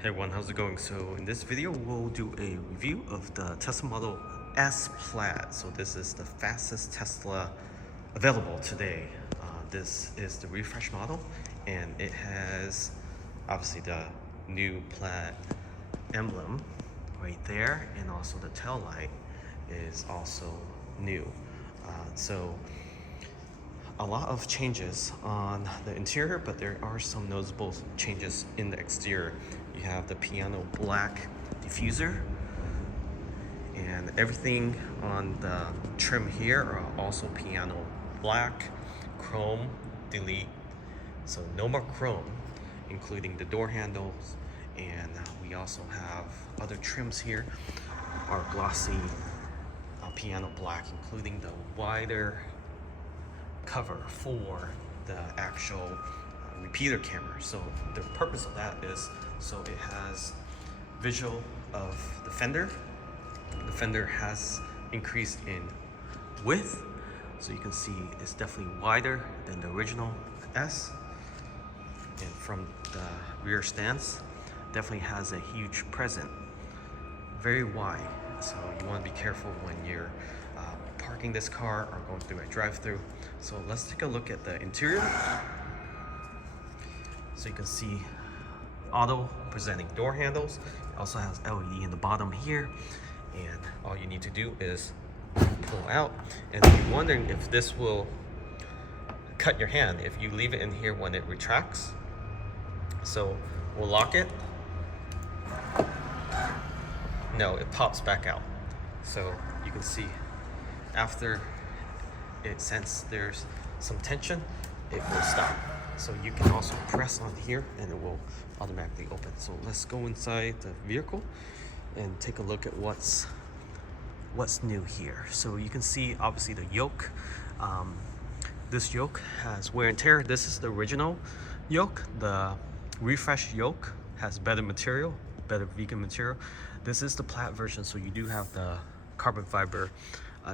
Hey everyone, how's it going? So in this video, we'll do a review of the Tesla Model S Plaid. So this is the fastest Tesla available today. This is the refresh model, and it has obviously the new Plaid emblem right there, and also the tail light is also new. So a lot of changes on the interior, but there are some noticeable changes in the exterior. You have the piano black diffuser, and everything on the trim here are also piano black, chrome, delete. So no more chrome, including the door handles, and we also have other trims here are glossy piano black, including the wider cover for the actual repeater camera. So the purpose of that is so it has visual of the fender. The fender has increased in width, so you can see it's definitely wider than the original S. And from the rear stance, definitely has a huge present, very wide. So you want to be careful when you're parking this car or going through a drive-through. So let's take a look at the interior. So you can see auto presenting door handles. It also has LED in the bottom here, and all you need to do is pull out. And if you're wondering if this will cut your hand if you leave it in here when it retracts, so we'll lock it. No, it pops back out. So you can see after it senses there's some tension, it will stop. So you can also press on here and it will automatically open. So let's go inside the vehicle and take a look at what's new here. So you can see obviously the yoke. This yoke has wear and tear. This is the original yoke. The refresh yoke has better material, better vegan material. This is the Plaid version, so you do have the carbon fiber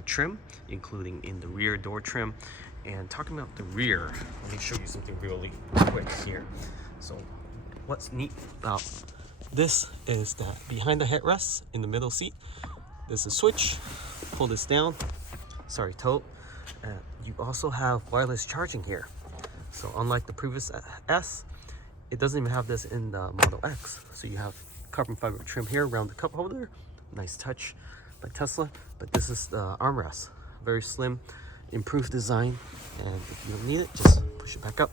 trim, including in the rear door trim. And talking about the rear, let me show you something really quick here. So what's neat about this is that behind the headrest in the middle seat, there's a switch. Pull this down, sorry, tote. You also have wireless charging here. So unlike the previous S, it doesn't even have this in the Model X. So you have carbon fiber trim here around the cup holder. Nice touch by Tesla. But this is the armrest. Very slim, improved design. And if you don't need it, just push it back up.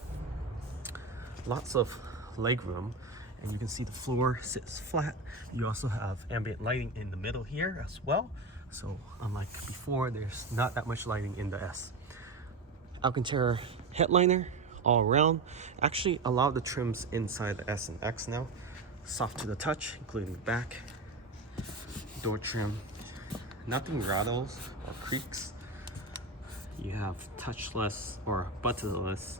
Lots of leg room. And you can see the floor sits flat. You also have ambient lighting in the middle here as well. So unlike before, there's not that much lighting in the S. Alcantara headliner all around. Actually, a lot of the trims inside the S and X now soft to the touch, including the back door trim. Nothing rattles or creaks. You have touchless or buttonless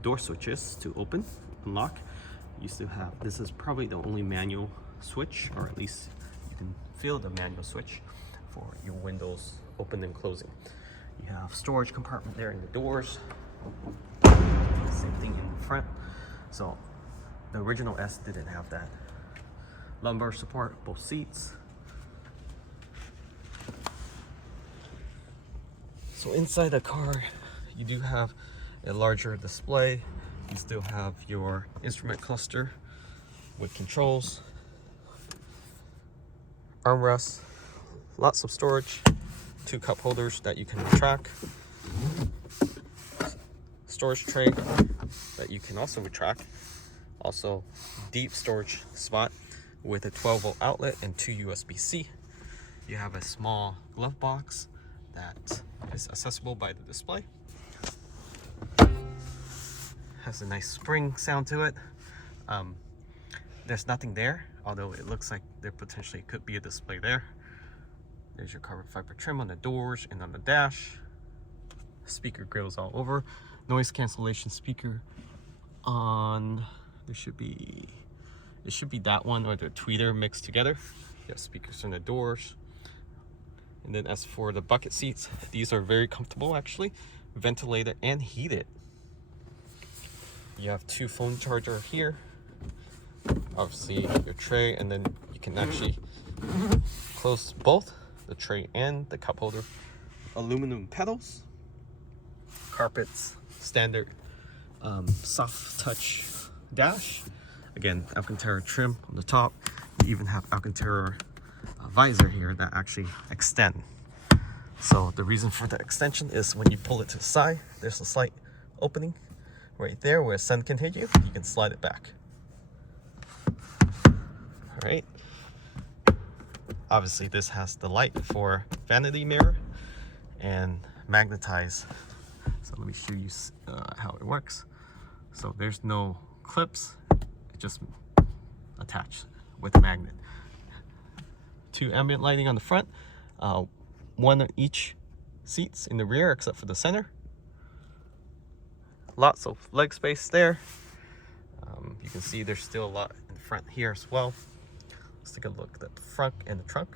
door switches to open and lock. You still have, this is probably the only manual switch, or at least you can feel the manual switch for your windows open and closing. You have storage compartment there in the doors. Same thing in the front. So the original S didn't have that. Lumbar support, both seats. So inside the car, you do have a larger display. You still have your instrument cluster with controls, armrests, lots of storage, 2 cup holders that you can retract, storage tray that you can also retract, also deep storage spot with a 12-volt outlet and 2 USB-C. You have a small glove box that is accessible by the display. Has a nice spring sound to it. There's nothing there, although it looks like there potentially could be a display there. There's your carbon fiber trim on the doors and on the dash. Speaker grills all over. Noise cancellation speaker on, it should be that one or the tweeter mixed together. You have speakers on the doors. And then as for the bucket seats, these are very comfortable actually, ventilated and heated. You have 2 phone charger here. obviously your tray, and then you can actually close both the tray and the cup holder. Aluminum pedals, carpets, standard soft touch dash. Again, Alcantara trim on the top. You even have Alcantara visor here that actually extend. So the reason for the extension is when you pull it to the side, there's a slight opening right there where sun can hit you. You can slide it back. All right. Obviously, this has the light for vanity mirror and magnetize. So let me show you how it works. So there's no clips, it just attached with a magnet. 2 ambient lighting on the front, 1 on each seats in the rear except for the center. Lots of leg space there. You can see there's still a lot in front here as well. Let's take a look at the front and the trunk.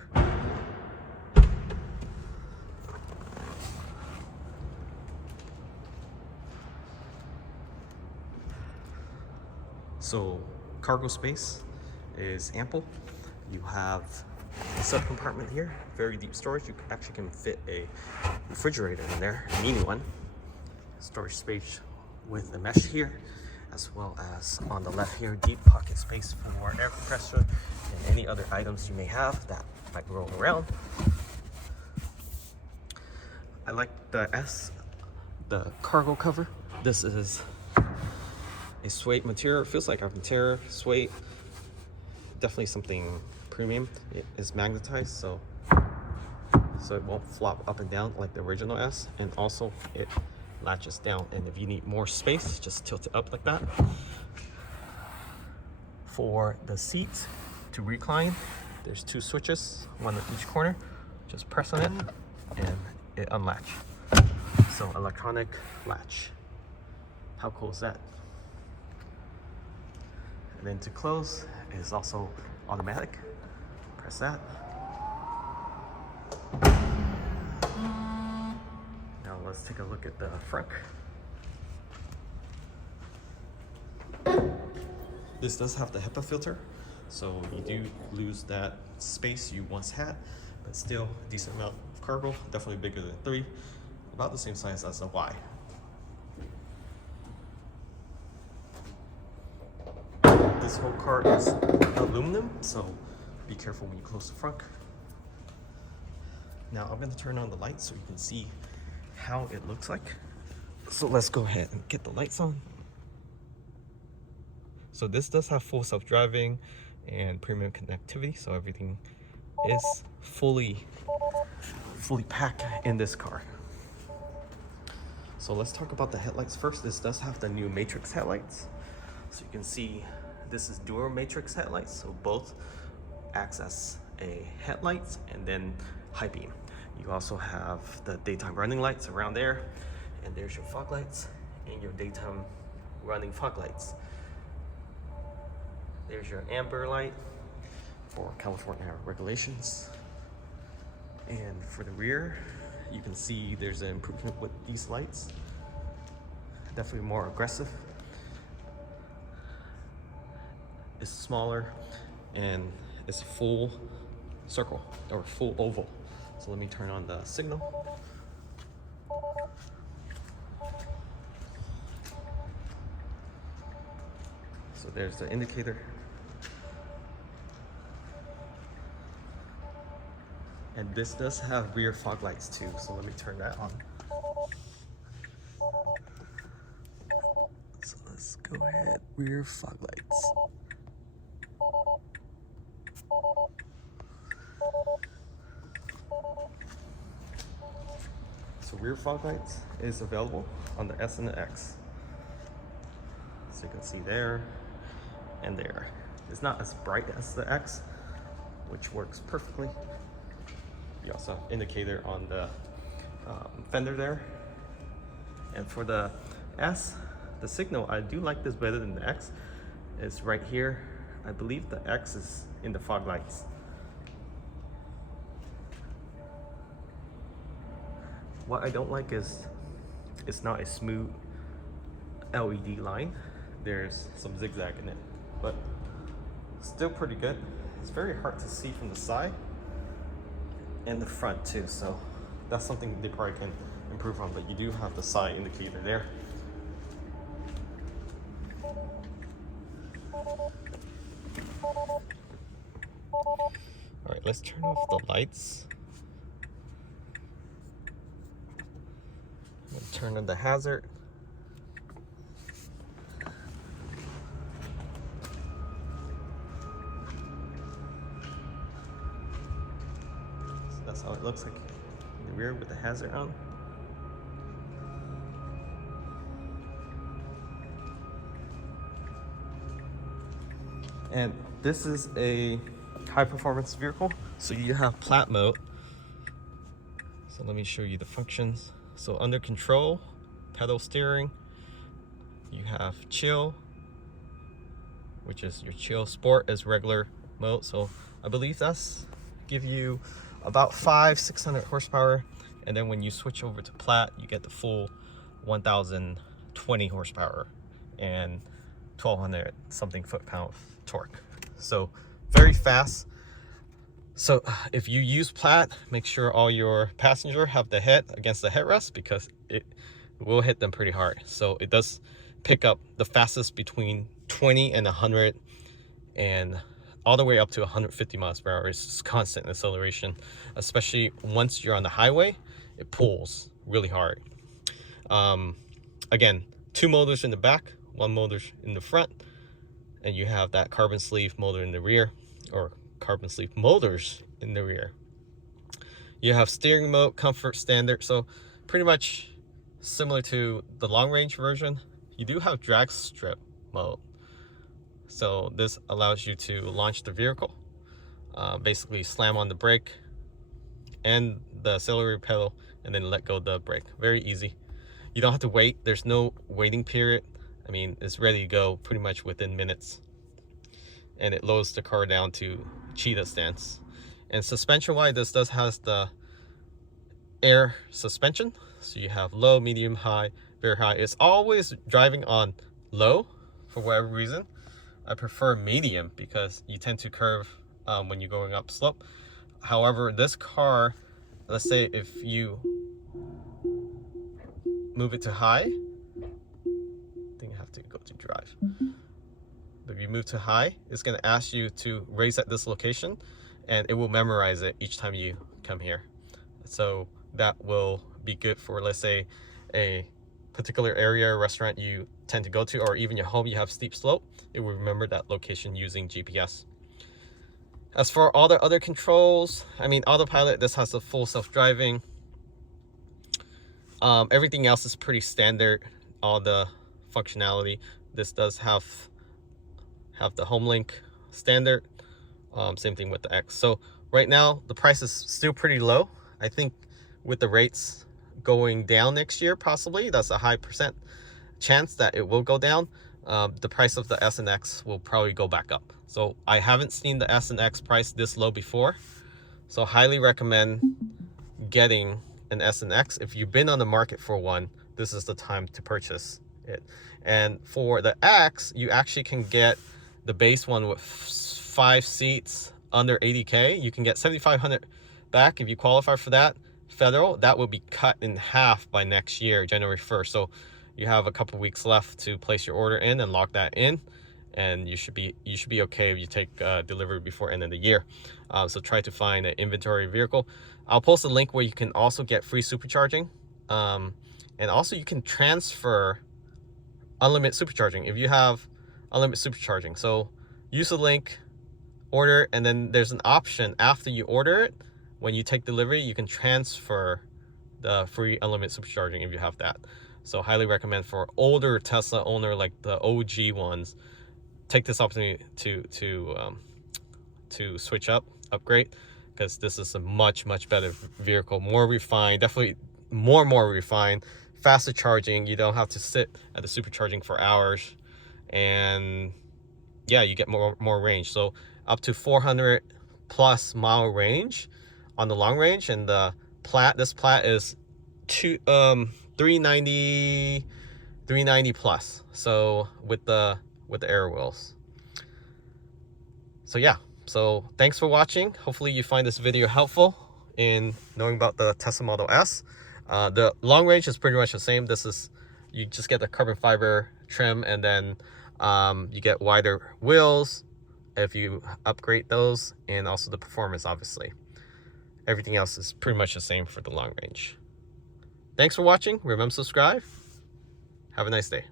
So cargo space is ample. You have a sub compartment here, very deep storage. You actually can fit a refrigerator in there, a mini one. Storage space with a mesh here, as well as on the left here, deep pocket space for air compressor and any other items you may have that might roll around. I like the cargo cover. This is a suede material. It feels like Alcantara suede. Definitely something premium. It is magnetized, so it won't flop up and down like the original S, and also it latches down, and if you need more space, just tilt it up like that. For the seats to recline, there's 2 switches, 1 at each corner. Just press on it and it unlatch. So electronic latch. How cool is that? And then to close is also automatic. Press that. Now let's take a look at the front. This does have the HEPA filter, so you do lose that space you once had, but still a decent amount of cargo, definitely bigger than 3, about the same size as a Y. This whole car is aluminum, so be careful when you close the front. Now I'm going to turn on the lights so you can see how it looks like. So let's go ahead and get the lights on. So this does have full self-driving and premium connectivity, so everything is fully packed in this car. So let's talk about the headlights first. This does have the new matrix headlights. So you can see this is dual matrix headlights, so both acts as a headlights and then high beam. You also have the daytime running lights around there, and there's your fog lights and your daytime running fog lights. There's your amber light for California regulations. And for the rear, you can see there's an improvement with these lights. Definitely more aggressive. It's smaller and it's full circle or full oval. So let me turn on the signal. So there's the indicator. And this does have rear fog lights too, so let me turn that on. So let's go ahead, rear fog lights. So rear fog lights is available on the S and the X. So you can see there and there. It's not as bright as the X, which works perfectly. You also have indicator on the fender there. And for the S, the signal, I do like this better than the X. It's right here. I believe the X is in the fog lights. What I don't like is it's not a smooth LED line. There's some zigzag in it, but still pretty good. It's very hard to see from the side and the front too, so that's something they probably can improve on, but you do have the side indicator there. All right, let's turn off the lights. Turn on the hazard. So that's how it looks like in the rear with the hazard on. And this is a high performance vehicle, so you have Plaid mode. So let me show you the functions. So under control, pedal steering, you have chill, which is your chill. Sport is regular mode. So I believe that's give you about 500-600 horsepower. And then when you switch over to Plaid, you get the full 1020 horsepower and 1200 something foot-pound torque. So very fast. So if you use Plaid, make sure all your passenger have the head against the headrest, because it will hit them pretty hard. So it does pick up the fastest between 20 and 100 and all the way up to 150 miles per hour. It's constant acceleration, especially once you're on the highway, it pulls really hard. Again, 2 motors in the back, 1 motor in the front, and you have that carbon sleeve motor in the rear, or carbon sleeve motors in the rear. You have steering mode, comfort, standard, so pretty much similar to the long range version. You do have drag strip mode, so this allows you to launch the vehicle, basically slam on the brake and the accelerator pedal and then let go of the brake. Very easy. You don't have to wait. There's no waiting period. I mean, it's ready to go pretty much within minutes. And it lowers the car down to cheetah stance. And suspension wise, this does has the air suspension. So you have low, medium, high, very high. It's always driving on low for whatever reason. I prefer medium because you tend to curve when you're going up slope. However, this car, let's say if you move it to high, I think I have to go to drive. If you move to high, it's going to ask you to raise at this location, and it will memorize it each time you come here. So that will be good for, let's say, a particular area or restaurant you tend to go to, or even your home, you have steep slope. It will remember that location using GPS. As for all the other controls, I mean, autopilot, this has a full self-driving. Everything else is pretty standard, all the functionality. This does have the home link standard. Same thing with the X. So right now the price is still pretty low. I think with the rates going down next year, possibly that's a high % chance that it will go down. The price of the S and X will probably go back up. So I haven't seen the S and X price this low before, so highly recommend getting an S and X. If you've been on the market for one, this is the time to purchase it. And for the X, you actually can get the base one with 5 seats under 80K. You can get 7,500 back if you qualify for that. Federal, that will be cut in half by next year, January 1st. So you have a couple weeks left to place your order in and lock that in, and you should be okay if you take delivery before end of the year. So try to find an inventory vehicle. I'll post a link where you can also get free supercharging, and also you can transfer unlimited supercharging if you have unlimited supercharging. So use the link, order, and then there's an option after you order it. When you take delivery, you can transfer the free unlimited supercharging if you have that. So highly recommend for older Tesla owner, like the OG ones, take this opportunity to switch upgrade, because this is a much better vehicle, more refined, definitely more refined, faster charging. You don't have to sit at the supercharging for hours, and yeah, you get more range. So up to 400+ mile range on the long range. And the Plaid, this Plaid is 390 plus, so with the air wheels. So yeah, so thanks for watching. Hopefully you find this video helpful in knowing about the Tesla Model S. The long range is pretty much the same. This is, you just get the carbon fiber trim, and then you get wider wheels if you upgrade those, and also the performance, obviously. Everything else is pretty much the same for the long range. Thanks for watching. Remember to subscribe. Have a nice day.